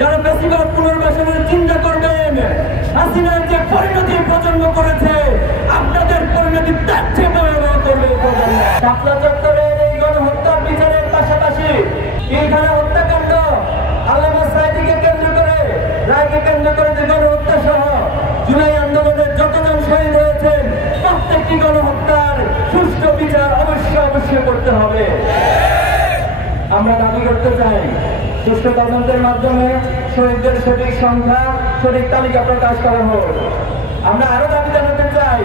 যারা বেশিরভাগ পুনর্বাসনের চিন্তা করবেন, হাসিনার যে পরিণতি প্রজন্ম করেছে, আপনাদের পরিণতি তার চেয়ে ভয়াবহ করবে শাপলা চত্বরের এই গণহত্যার বিচারের পাশাপাশি এইখানে হত্যাকাণ্ড, আলেমা সাঈদীকে কেন্দ্র করে, রায়কে কেন্দ্র করে যে গণহত্যা সহ জুলাই আন্দোলনের যতজন শহীদ হয়েছেন, প্রত্যেকটি গণহত্যার সুষ্ঠু বিচার অবশ্যই করতে হবে। আমরা দাবি করতে চাই সুষ্ঠু তদন্তের মাধ্যমে শহীদদের সঠিক সংখ্যা, সঠিক তালিকা প্রকাশ করা হোক। আমরা আরো দাবি জানাতে চাই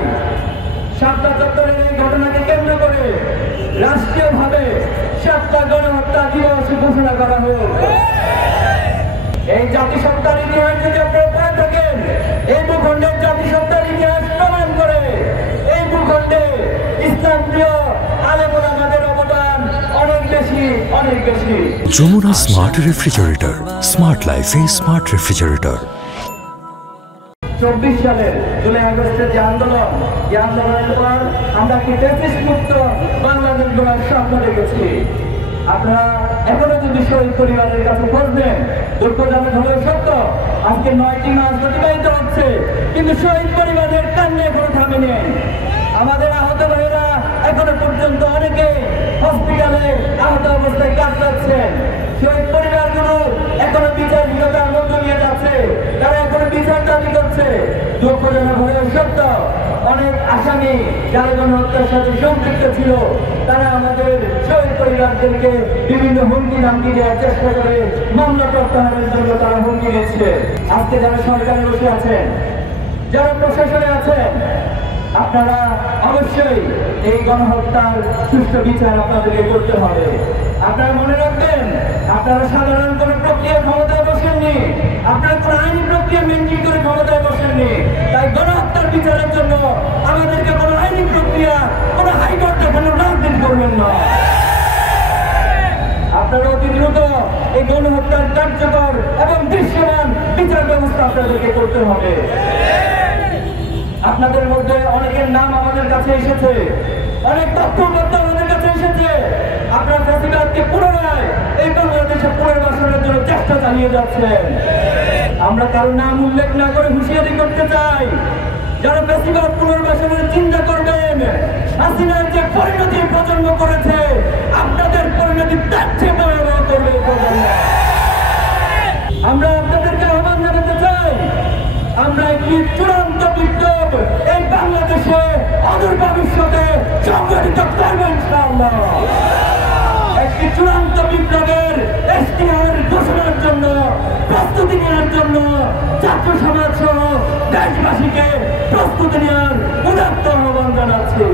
শাপলা চত্বরের এই ঘটনাকে কেন্দ্র করে রাষ্ট্রীয়ভাবে শাপলা গণহত্যা দিবস ঘোষণা করা হোক। এই জাতিসত্তার ইতিহাস যদি আপনারা পড়ে থাকেন, এই ভূখণ্ডের জাতিসত্তার ইতিহাস প্রমাণ করে এই ভূখণ্ডে ইসলাম প্রিয় আলেম ওলামাদের অবদান অনেক বেশি। যমুনা স্মার্ট রেফ্রিজারেটর, স্মার্ট লাইফে স্মার্ট রেফ্রিজারেটর। 24 সালের জুলাই আগস্টের যে আন্দোলনের পর আমরা কি ফ্যাসিস্ট মুক্ত বাংলাদেশ গড়ার স্বপ্ন দেখেছি। আপনারা এখনো যদি শহীদ পরিবারের কাছে খোঁজ নেন, দুঃখজনক হলেও সত্য, আজকে 9টি মাস অতিবাহিত হচ্ছে, কিন্তু শহীদ পরিবারের কান্না এখনো থামেনি। আমাদের আহত ভাইয়েরা এখনো পর্যন্ত অনেকে হসপিটালে আহত অবস্থায় কাটাচ্ছেন। শহীদ পরিবারগুলো এখনো বিচারহীনতার মধ্য দিয়ে যাচ্ছে, তারা এখনো বিচার দাবি করছে। দুঃখজনক হলেও সত্য, অনেক আসামি যারা গণহত্যার সাথে সম্পৃক্ত ছিল, তারা আমাদের শহীদ পরিবারদেরকে বিভিন্ন হুমকি ধামকি দেওয়ার চেষ্টা করে মামলা প্রত্যাহারের জন্য তারা হুমকি দিচ্ছে। আজকে যারা সরকারে বসে আছেন, যারা প্রশাসনে আছেন, আপনারা অবশ্যই এই গণহত্যার সুষ্ঠু বিচার আপনাদেরকে করতে হবে। আপনারা মনে রাখবেন, আপনারা সাধারণ কোন প্রক্রিয়া ক্ষমতায় বসেননি, আপনারা কোন আইনি প্রক্রিয়া মেনটেন করে ক্ষমতায় বসেননি। তাই গণহত্যার বিচারের জন্য আমাদেরকে কোন আইনি প্রক্রিয়া, কোন হাইকোর্টে কোন রাজনীতি করবেন না। আপনারা অতি দ্রুত এই গণহত্যার কার্যকর এবং দৃশ্যমান বিচার ব্যবস্থা আপনাদেরকে করতে হবে। আপনাদের মধ্যে অনেকের নাম আমাদের কাছে এসেছে, অনেক তথ্যপত্র আমাদের কাছে এসেছে। আপনারা ফ্যাসিবাদকে পুনরায় এই বাংলাদেশে পুনর্বাসনের জন্য চেষ্টা চালিয়ে যাচ্ছেন। আমরা কারো নাম উল্লেখ না করে হুঁশিয়ারি করতে চাই, যারা ফ্যাসিবাদ পুনর্বাসনের চিন্তা করবেন, হাসিনার যে পরিণতি প্রজন্ম করেছে, আপনাদের পরিণতি তার চেয়ে ভয়াবহ করবে। আমরা আপনাদেরকে আহ্বান জানাতে চাই, আমরা একটি চূড়ান্ত বিপ্লব এই বাংলাদেশে অদূর ভবিষ্যতে সংগঠিত করব ইনশাআল্লাহ। একটি চূড়ান্ত বিপ্লবের ইশতেহার ঘোষণার জন্য প্রস্তুতি নেওয়ার জন্য ছাত্র সমাজ সহ দেশবাসীকে প্রস্তুতি নেওয়ার উদাত্ত আহ্বান জানাচ্ছি।